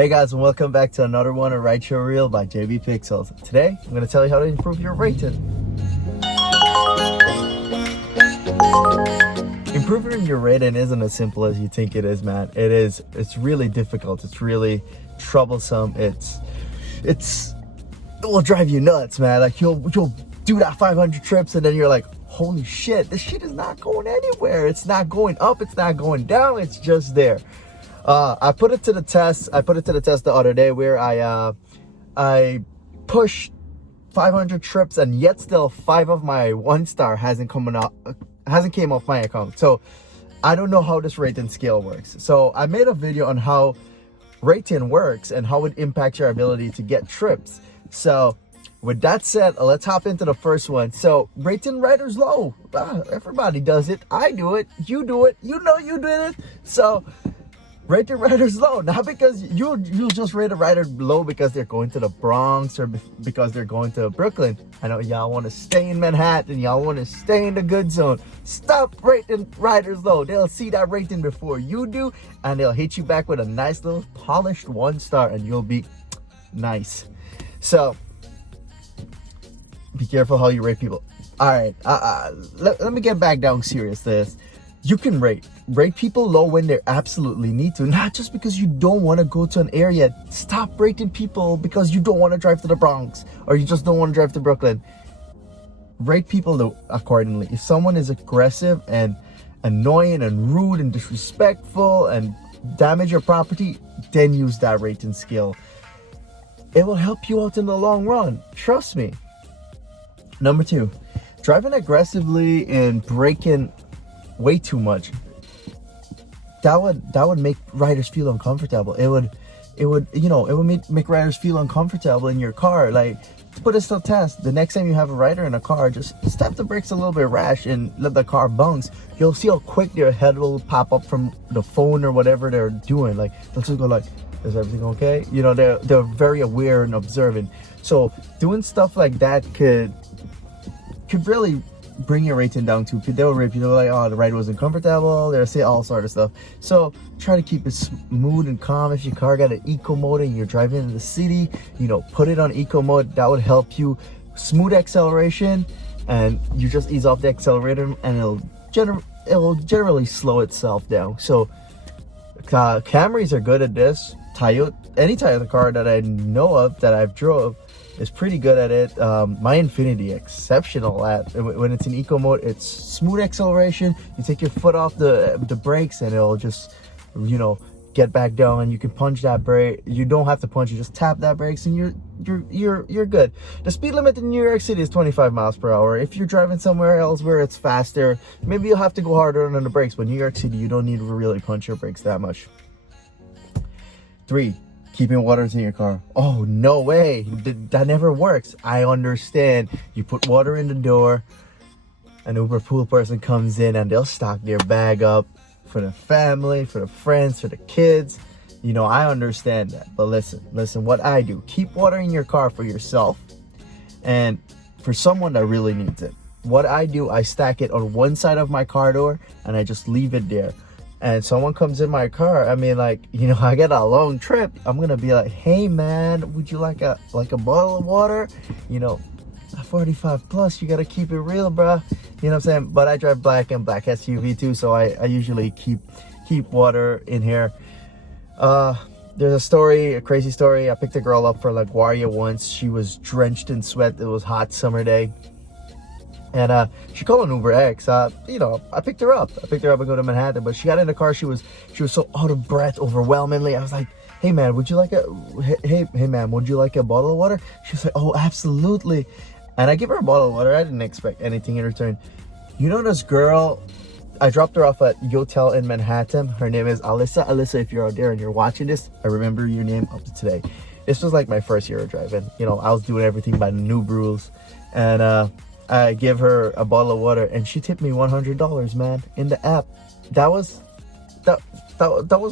Hey guys, and welcome back to another one of Rideshare Reel by JB Pixels. Today, I'm going to tell you how to improve your rating. Improving your rating isn't as simple as you think it is, man. It's really difficult. It's really troublesome. It will drive you nuts, man. Like you'll do that 500 trips and then you're like, holy shit, this shit is not going anywhere. It's not going up. It's not going down. It's just there. I put it to the test. I put it to the test the other day where I pushed 500 trips and yet still 5 of my 1-star hasn't came off my account. So I don't know how this rating scale works. So I made a video on how rating works and how it impacts your ability to get trips. So with that said, let's hop into the first one. So rating riders low. Everybody does it. I do it. You do it. You know you did it. So rate your riders low, not because you'll just rate a rider low because they're going to the Bronx or because they're going to Brooklyn. I know y'all want to stay in Manhattan, y'all want to stay in the good zone. Stop rating riders low. They'll see that rating before you do, and they'll hit you back with a nice little polished 1-star, and you'll be nice. So be careful how you rate people. All right, let me get back down serious to this. You can rate people low when they absolutely need to, not just because you don't want to go to an area. Stop rating people because you don't want to drive to the Bronx or you just don't want to drive to Brooklyn. Rate people though accordingly. If someone is aggressive and annoying and rude and disrespectful and damage your property, then use that rating scale. It will help you out in the long run. Trust me. Number 2, driving aggressively and braking way too much. That would make riders feel uncomfortable. It would make riders feel uncomfortable in your car. Like, to put this to the test, the next time you have a rider in a car, just step the brakes a little bit rash and let the car bounce. You'll see how quick their head will pop up from the phone or whatever they're doing. Like, they'll just go like, is everything okay? You know, they're very aware and observant. So doing stuff like that could really bring your rating down too. They'll rip you. They're like, oh, the ride wasn't comfortable. They'll say all sort of stuff. So try to keep it smooth and calm. If your car got an eco mode and you're driving in the city, put it on eco mode. That would help you smooth acceleration, and you just ease off the accelerator, and it'll generally slow itself down. So Camrys are good at this. Any Toyota car that I know of that I've drove is pretty good at it. My Infiniti, exceptional at when it's in eco mode. It's smooth acceleration. You take your foot off the brakes and it'll just get back down, and you can punch that brake. You don't have to punch, you just tap that brakes and you're good. The speed limit in New York City is 25 miles per hour. If you're driving somewhere else where it's faster, maybe you'll have to go harder on the brakes, but New York City, you don't need to really punch your brakes that much. 3, keeping waters in your car. Oh, no way. That never works. I understand. You put water in the door, an Uber pool person comes in and they'll stock their bag up for the family, for the friends, for the kids. I understand that. But listen, what I do, keep water in your car for yourself and for someone that really needs it. What I do, I stack it on one side of my car door and I just leave it there. And someone comes in my car, I get a long trip, I'm gonna be like, hey man, would you like a bottle of water? 45 plus, you gotta keep it real, bruh. You know what I'm saying? But I drive black and black SUV too, so I usually keep water in here. There's a crazy story. I picked a girl up for LaGuardia once. She was drenched in sweat. It was a hot summer day. And she called an Uber X. I picked her up. and go to Manhattan. But she got in the car. She was so out of breath, overwhelmingly. I was like, hey man, would you like a bottle of water? She was like, oh, absolutely. And I give her a bottle of water. I didn't expect anything in return. This girl, I dropped her off at Yotel in Manhattan. Her name is Alyssa. Alyssa, if you're out there and you're watching this, I remember your name up to today. This was like my first year of driving. I was doing everything by the new rules. And I give her a bottle of water and she tipped me $100, man, in the app. That was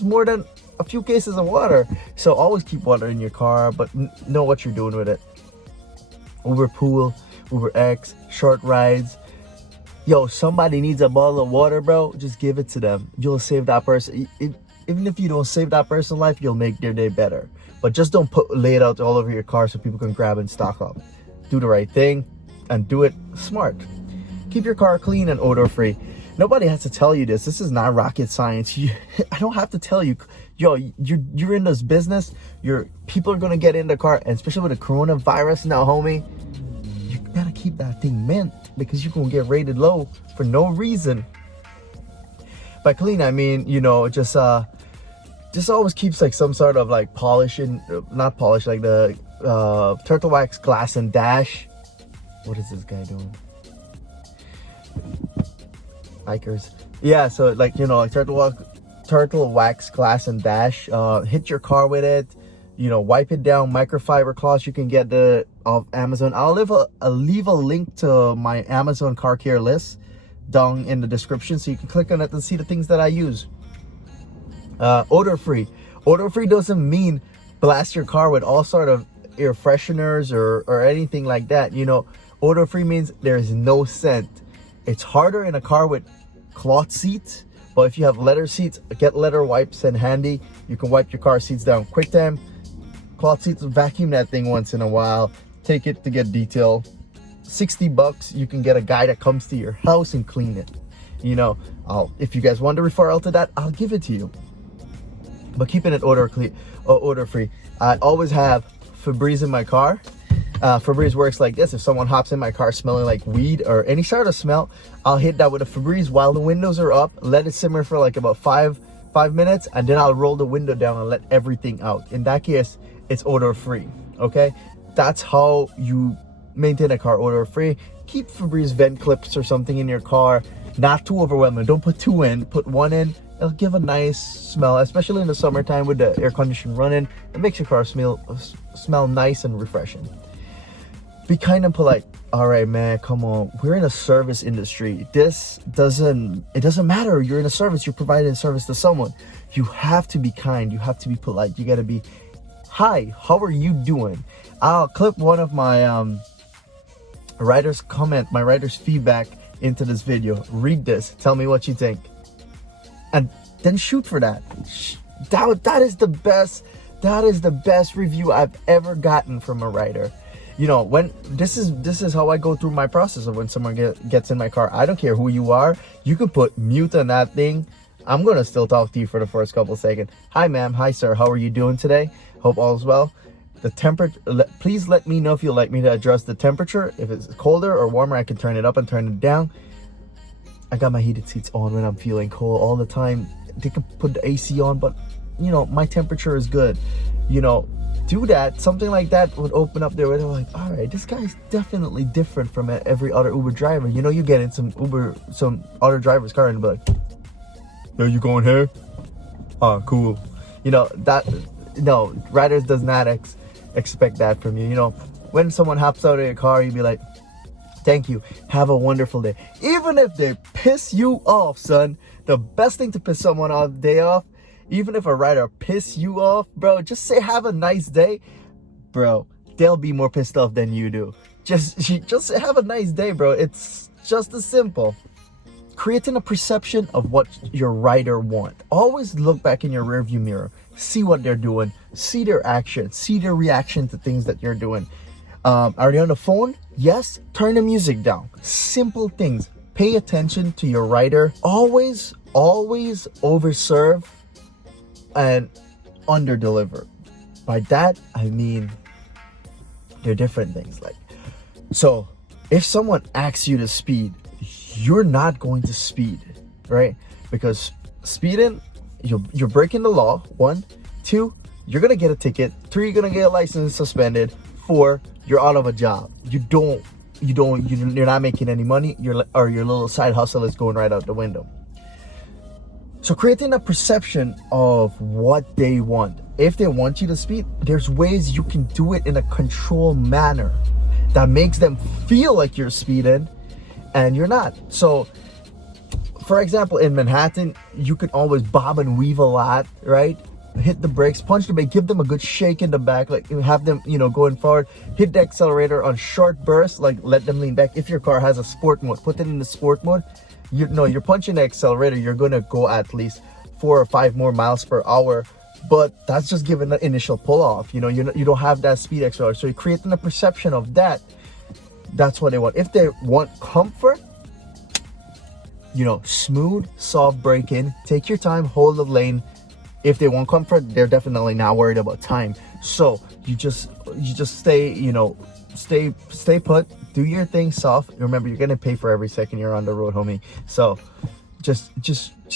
more than a few cases of water. So always keep water in your car, but know what you're doing with it. Uber Pool, Uber X, short rides. Yo, somebody needs a bottle of water, bro, just give it to them. You'll save that person. even if you don't save that person's life, you'll make their day better. But just don't lay it out all over your car so people can grab and stock up. Do the right thing and do it smart. Keep your car clean and odor free. Nobody has to tell you this. This is not rocket science. I don't have to tell you. Yo, you're in this business. People are gonna get in the car, and especially with the coronavirus now, homie. You gotta keep that thing mint because you're gonna get rated low for no reason. By clean, I mean, you know, just always keeps like some sort of like polishing, not polish, like the turtle wax glass and dash. What is this guy doing? Bikers. Yeah, so like, you know, like turtle wax glass and dash. Hit your car with it. You know, wipe it down. Microfiber cloths you can get off Amazon. I'll leave a link to my Amazon car care list down in the description, so you can click on it and see the things that I use. Odor free. Odor free doesn't mean blast your car with all sort of air fresheners or anything like that. You know, odor free means there's no scent. It's harder in a car with cloth seats, but if you have leather seats, get leather wipes and handy. You can wipe your car seats down quick time. Cloth seats, vacuum that thing once in a while. Take it to get detail. $60, you can get a guy that comes to your house and clean it. You know, if you guys want a referral to that, I'll give it to you. But keeping it odor free. I always have Febreze in my car. Febreze works like this. If someone hops in my car smelling like weed or any sort of smell, I'll hit that with a Febreze while the windows are up, let it simmer for like about five minutes, and then I'll roll the window down and let everything out. In that case, it's odor free. Okay, that's how you maintain a car odor free. Keep Febreze vent clips or something in your car. Not too overwhelming. Don't put two in, put one in. It'll give a nice smell, especially in the summertime with the air conditioner running. It makes your car smell nice and refreshing. Be kind and polite. All right, man, come on. We're in a service industry. It doesn't matter. You're in a service. You're providing a service to someone. You have to be kind. You have to be polite. You got to be, hi, how are you doing? I'll clip one of my writer's comment, my writer's feedback into this video. Read this. Tell me what you think. And then shoot for that. That is the best review I've ever gotten from a writer. You know, when this is how I go through my process of when someone gets in my car. I don't care who you are. You can put mute on that thing. I'm gonna still talk to you for the first couple of seconds. Hi, ma'am. Hi, sir. How are you doing today? Hope all is well. The temperature. Please let me know if you'd like me to adjust the temperature. If it's colder or warmer, I can turn it up and turn it down. I got my heated seats on when I'm feeling cold all the time. They can put the AC on, but you know, my temperature is good. You know, do that. Something like that would open up their way. They're like, all right, this guy's definitely different from every other Uber driver. You know, you get in some other driver's car and be like, yo, you going here? Oh, cool. You know, no, riders does not expect that from you. You know, when someone hops out of your car, you'd be like, thank you. Have a wonderful day. Even if they piss you off, son, the best thing to piss someone off day off, even if a rider piss you off, bro, just say have a nice day. Bro, they'll be more pissed off than you do. Just have a nice day, bro. It's just as simple. Creating a perception of what your rider wants. Always look back in your rearview mirror. See what they're doing. See their action. See their reaction to things that you're doing. Are they on the phone? Yes. Turn the music down. Simple things. Pay attention to your rider. Always overserve and underdeliver. By that, I mean they're different things. Like, so if someone asks you to speed, you're not going to speed, right? Because speeding, you're breaking the law. 1, 2, you're gonna get a ticket. 3, you're gonna get a license suspended. 4, you're out of a job. You're not making any money. Your little side hustle is going right out the window. So creating a perception of what they want. If they want you to speed, there's ways you can do it in a controlled manner that makes them feel like you're speeding and you're not. So for example, in Manhattan, you can always bob and weave a lot, right? Hit the brakes, punch the brake, give them a good shake in the back, like have them, going forward. Hit the accelerator on short bursts, like let them lean back. If your car has a sport mode, put it in the sport mode. You're punching the accelerator, you're gonna go at least 4 or 5 more miles per hour, but that's just giving the initial pull off. You don't have that speed extra, so you're creating a perception of that. That's what they want. If they want comfort, smooth, soft braking, take your time, hold the lane. If they want comfort, they're definitely not worried about time. So you just stay, stay put, do your thing soft. Remember, you're gonna pay for every second you're on the road, homie. So just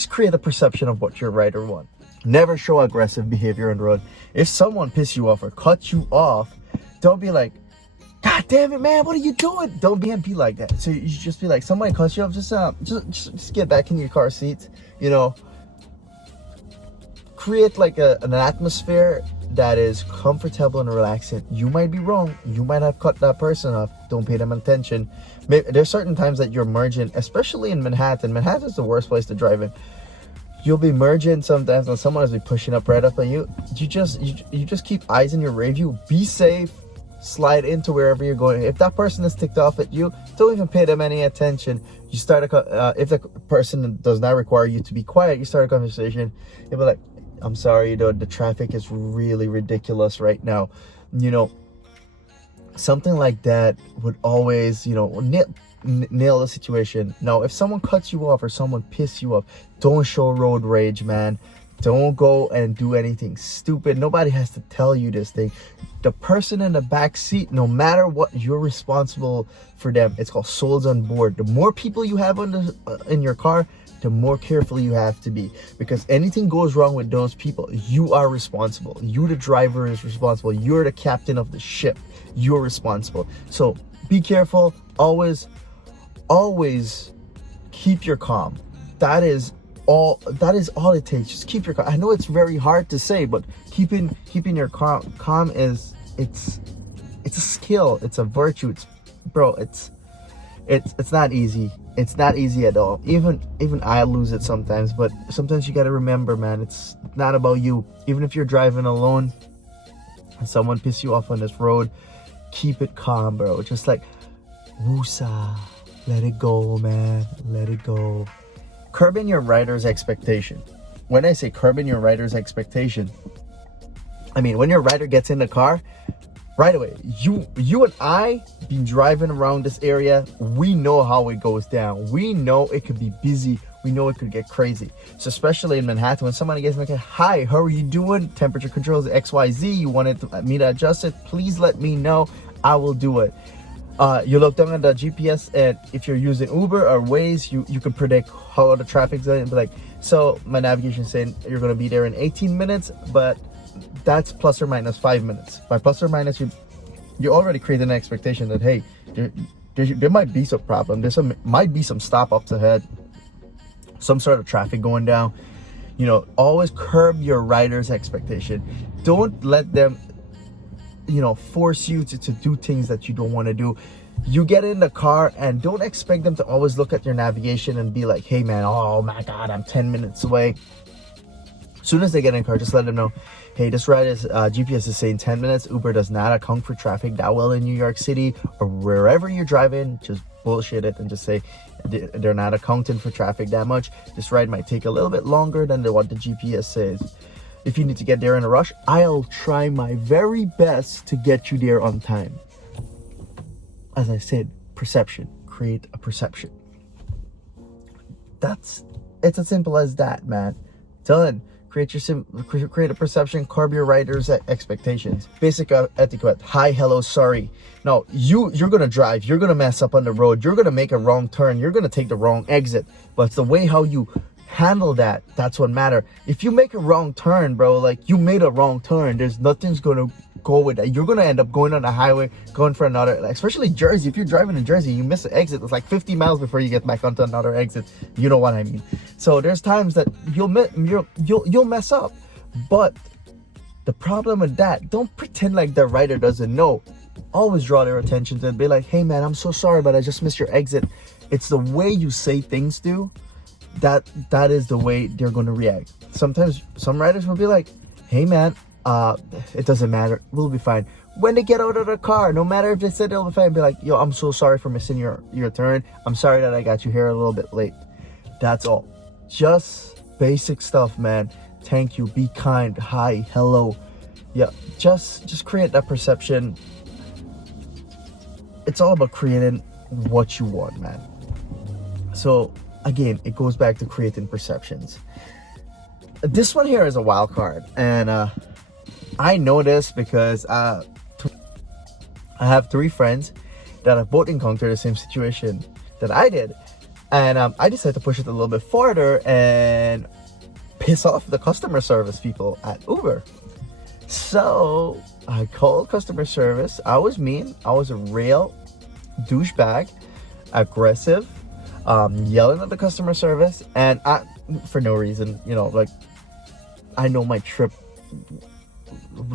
create a perception of what your rider wants. Never show aggressive behavior on the road. If someone pisses you off or cuts you off, don't be like, God damn it, man, what are you doing? Don't be like that. So you just be like, somebody cuts you off, just get back in your car seats, create like an atmosphere that is comfortable and relaxing. You might be wrong. You might have cut that person off. Don't pay them attention. There's certain times that you're merging, especially in Manhattan. Manhattan is the worst place to drive in. You'll be merging sometimes and someone will be pushing up right up on you. You just keep eyes in your rear view. Be safe. Slide into wherever you're going. If that person is ticked off at you, don't even pay them any attention. You start if the person does not require you to be quiet, you start a conversation. You'll be like, I'm sorry, the traffic is really ridiculous right now. Something like that would always, nail the situation. Now, if someone cuts you off or someone pisses you off, don't show road rage, man. Don't go and do anything stupid. Nobody has to tell you this thing. The person in the back seat, no matter what, you're responsible for them. It's called souls on board. The more people you have in your car, the more careful you have to be, because anything goes wrong with those people, you are responsible. You, the driver, is responsible. You're the captain of the ship. You're responsible. So be careful. Always keep your calm. That is all it takes. Just keep your calm. I know it's very hard to say, but keeping your calm is it's a skill. It's a virtue. It's not easy. It's not easy at all. Even I lose it sometimes, but sometimes you got to remember, man, it's not about you. Even if you're driving alone and someone pisses you off on this road, keep it calm, bro. Just like, woosah, let it go, man, let it go. Curbing your rider's expectation. When I say curbing your rider's expectation, I mean, when your rider gets in the car, right away, you and I been driving around this area. We know how it goes down. We know it could be busy. We know it could get crazy. So especially in Manhattan, when somebody gets like, hi, how are you doing? Temperature controls XYZ. You wanted me to adjust it? Please let me know. I will do it. You look down at the GPS, and if you're using Uber or Waze, you can predict how the traffic's going and be like, so my navigation is saying you're going to be there in 18 minutes, but that's plus or minus 5 minutes. By plus or minus, you already created an expectation that, hey, there might be some problem. Might be some stop ups ahead, some sort of traffic going down. Always curb your rider's expectation. Don't let them force you to do things that you don't want to do. You get in the car and don't expect them to always look at your navigation and be like, hey man, oh my god, I'm 10 minutes away. As soon as they get in the car, just let them know, hey, this ride is GPS is saying 10 minutes. Uber does not account for traffic that well in New York City or wherever you're driving. Just bullshit it and just say they're not accounting for traffic that much. This ride might take a little bit longer than what the GPS says. If you need to get there in a rush, I'll try my very best to get you there on time. As I said, perception. Create a perception. It's as simple as that, man. Done. Create a perception. Curb your rider's expectations. Basic etiquette. Hi, hello, sorry. Now, you're gonna drive. You're gonna mess up on the road. You're gonna make a wrong turn. You're gonna take the wrong exit. But it's the way how you handle that's what matter. If you make a wrong turn, bro, like you made a wrong turn, there's nothing's gonna go with that. You're gonna end up going on the highway, going for another, especially Jersey. If you're driving in Jersey, you miss an exit, it's like 50 miles before you get back onto another exit. You know what I mean? So there's times that you'll mess up. But the problem with that, don't pretend like the rider doesn't know. Always draw their attention to it. Be like, hey man, I'm so sorry, but I just missed your exit. It's the way you say things to that is the way they're going to react. Sometimes some riders will be like, hey man, it doesn't matter, we'll be fine. When they get out of the car, no matter if they said they'll be fine, be like, yo, I'm so sorry for missing your turn. I'm sorry that I got you here a little bit late. That's all. Just basic stuff, man. Thank you, be kind, hi, hello. Yeah, just create that perception. It's all about creating what you want, man. So again, it goes back to creating perceptions. This one here is a wild card, and I know this because I have 3 friends that have both encountered the same situation that I did, and I decided to push it a little bit farther and piss off the customer service people at Uber. So I called customer service. I was mean. I was a real douchebag, aggressive, yelling at the customer service, and for no reason, you know, like, I know my trip,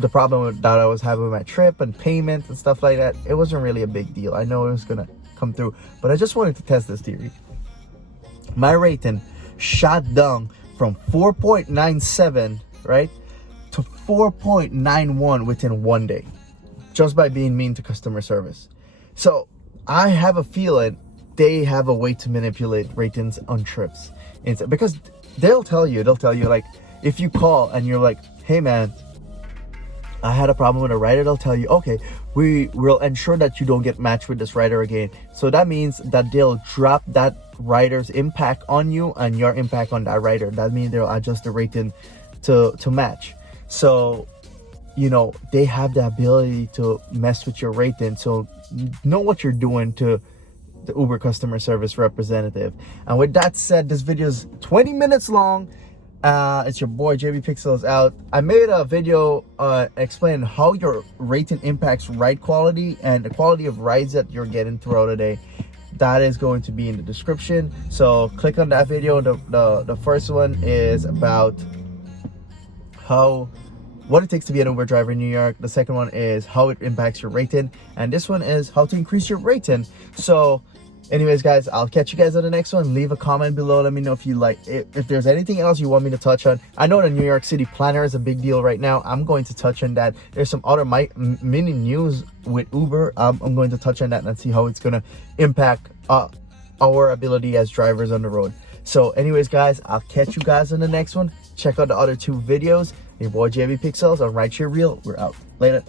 the problem that I was having with my trip and payment and stuff like that, it wasn't really a big deal. I know it was gonna come through, but I just wanted to test this theory. My rating shot down from 4.97, right, to 4.91 within 1 day, just by being mean to customer service. So I have a feeling they have a way to manipulate ratings on trips, because they'll tell you like, if you call and you're like, hey man, I had a problem with a rider, they'll tell you, okay, we will ensure that you don't get matched with this rider again. So that means that they'll drop that rider's impact on you and your impact on that rider. That means they'll adjust the rating to match. So, you know, they have the ability to mess with your rating. So know what you're doing to the Uber customer service representative. And with that said, this video is 20 minutes long. It's your boy JB Pixels out. I made a video explaining how your rating impacts ride quality and the quality of rides that you're getting throughout the day. That is going to be in the description, so click on that video. The first one is about what it takes to be an Uber driver in New York. The second one is how it impacts your rating, and this one is how to increase your rating. So anyways, guys, I'll catch you guys on the next one. Leave a comment below. Let me know if you like it, if there's anything else you want me to touch on. I know the New York City planner is a big deal right now. I'm going to touch on that. There's some other mini news with Uber. I'm going to touch on that and see how it's going to impact our ability as drivers on the road. So anyways, guys, I'll catch you guys on the next one. Check out the other 2 videos. Your boy JB Pixels on Rideshare Reel. We're out. Later.